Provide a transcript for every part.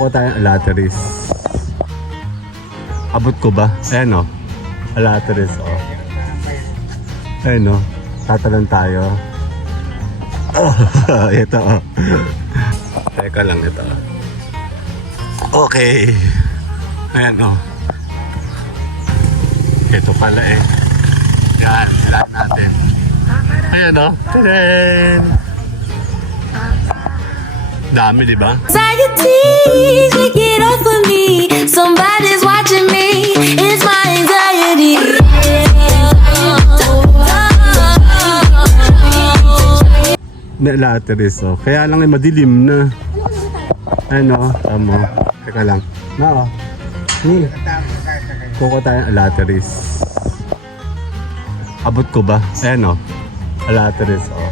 Kukuha tayong alateris. Abot ko ba? Ayan o. Alateris o. Ayan o. Tatalan tayo. Oh, ito o. Teka lang ito. Okay. Ayan o. Ito pala eh. Yan. Lahat natin. Ayan o. Tadaan! Dami, di ba? Anxiety, get off of me. Somebody's watching me. It's my anxiety. May lateris oh. Kaya lang ay madilim na. Ano? Tama. Teka lang. Na oh. Kukuha tayong lateris. Abot ko ba? Ayan oh. Lateris oh.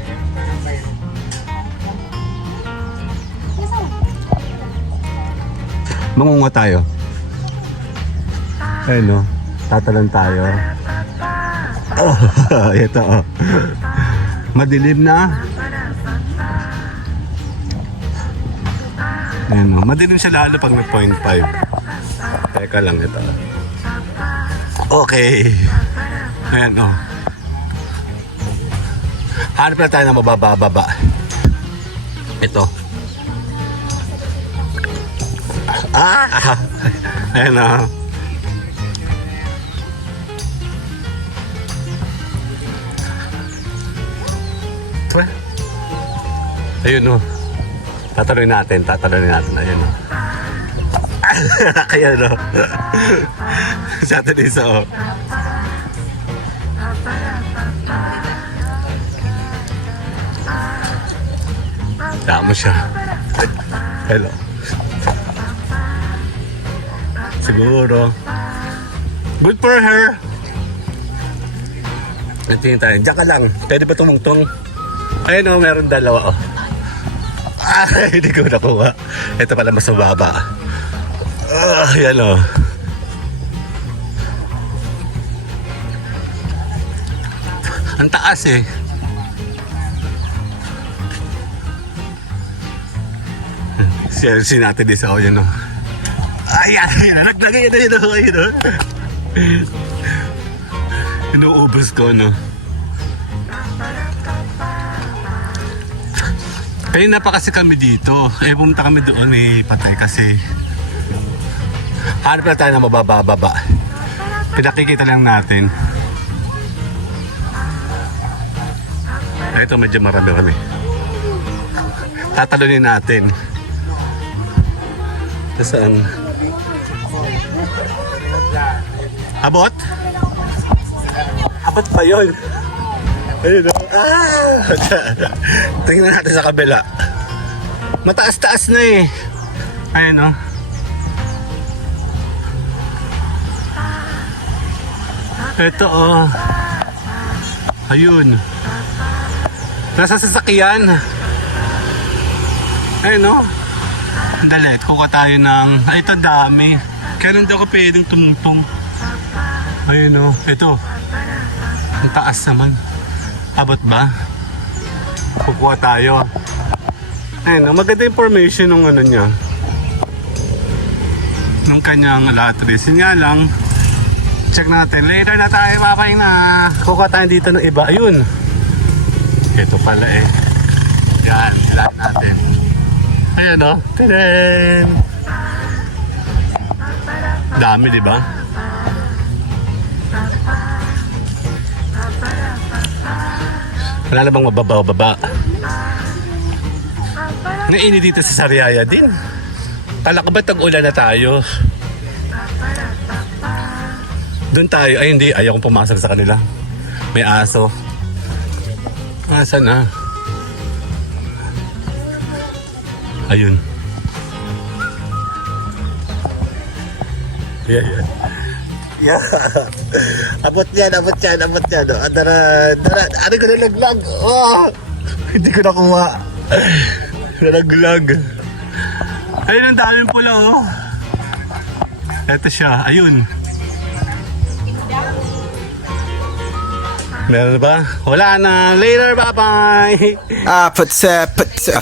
Mangunga tayo. Ayun o. Tatalan tayo. Oh, ito o. Madilim na. Ayun o. Madilim siya lalo pag may 0.5. Teka lang ito. Okay. Ayan o. Hanap na tayo ng mababa-baba. Ito. Ayan o. Ayun o. Tatalunin natin. Ayun o. Kaya o. Saturday o. Tama siya. Hello. Siguro. Good for her. Natingin tayo. Diyan ka lang. Pwede ba tumungtong? Ayun o, meron dalawa o. Ay, hindi ko nakuha. Ito pala mas mababa. Yan o. Ang taas eh. Seriously natin din sa o yan o. Ayan, naglagay na yun. Inuubos ko, no? Kaya na pa kasi kami dito. Pumunta kami doon, patay kasi. Hanap na tayo na mababa-baba. Pinakikita lang natin. Ito medyo marami kami. Tatalunin natin. Saan? Abot? Abot pa yun. Ayun o. Tingnan natin sa kabila. Mataas-taas na eh. Ayun o. Ito o. Ayun. Nasa sasakyan. Ayun o. Dali, kuha tayo ng... Ay, ito dami. Kaya hindi ako pwedeng tumungtong. Ayun o. Ito. Ang taas naman. Abot ba? Kukuha tayo. Ayun o. Maganda information ng ano niya. Nung kanyang lateris. Yun nga lang. Check natin. Later na tayo. Babay na. Kukuha tayo dito ng iba. Ayun. Ito pala eh. Yan. Lahat natin. Ayan o. Tadaan! Dami, di ba? Wala na bang mababa-baba? Nainit dito sa Sariaya din. Kala ko ba tag-ulan na tayo? Doon tayo. Ay hindi, ayaw kong pumasok sa kanila. May aso. Asa na? Ayun. Yeah. Abot yan. Oh, dara. Ano ko nalaglag? Oh! Hindi ko nakuha. Nalaglag. Ayun, ang daming pula, oh. Ito siya. Ayun. Meron ba? Wala na. Later, bye-bye.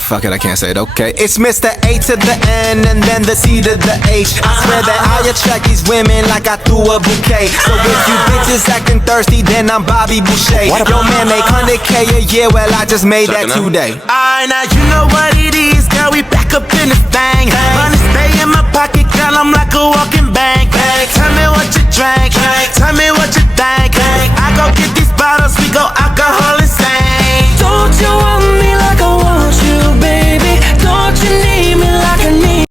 Fuck it, I can't say it, okay. It's Mr. A to the N and then the C to the H. I swear that I attract these women like I threw a bouquet. So if you bitches acting thirsty, then I'm Bobby Boucher. Yo, man, make 100K a year, well, I just made that today. Alright, now you know what it is, girl, we back up in this thing.